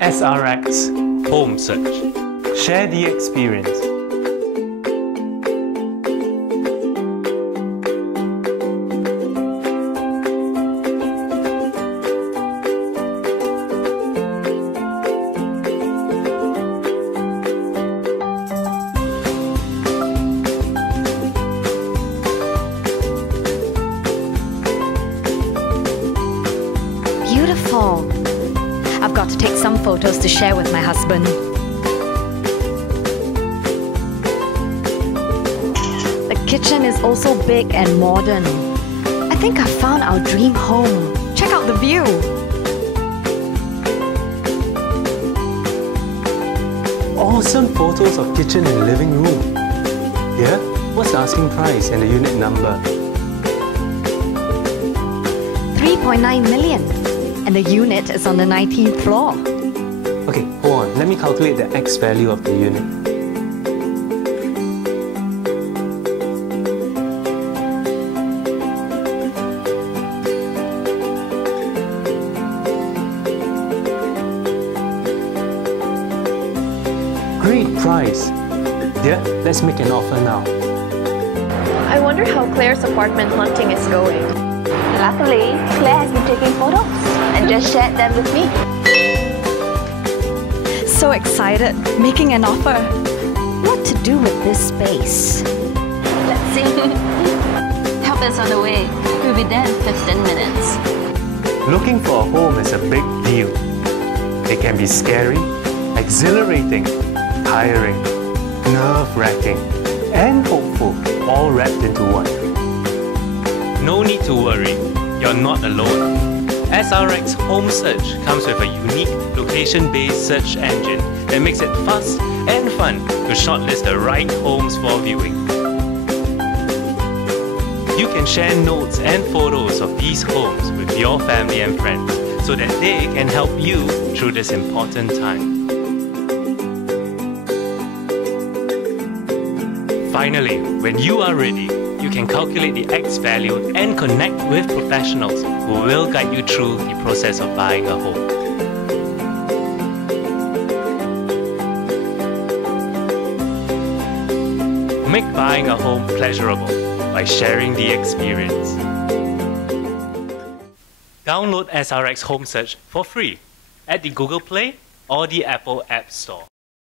SRX Home Search. Share the experience. Beautiful. I've got to take some photos to share with my husband. The kitchen is also big and modern. I think I found our dream home. Check out the view. Awesome photos of kitchen and living room. Here, what's the asking price and the unit number? 3.9 million. And the unit is on the 19th floor. Okay, hold on. Let me calculate the X value of the unit. Great price. Dear, let's make an offer now. I wonder how Claire's apartment hunting is going. Luckily, Claire has been taking photos and just shared them with me. So excited, making an offer. What to do with this space? Let's see. Help is on the way. We'll be there in 15 minutes. Looking for a home is a big deal. It can be scary, exhilarating, tiring, nerve-wracking, and hopeful, all wrapped into one. No need to worry, you're not alone. SRX Home Search comes with a unique location-based search engine that makes it fast and fun to shortlist the right homes for viewing. You can share notes and photos of these homes with your family and friends so that they can help you through this important time. Finally, when you are ready, you can calculate the X value and connect with professionals who will guide you through the process of buying a home. Make buying a home pleasurable by sharing the experience. Download SRX Home Search for free at the Google Play or the Apple App Store.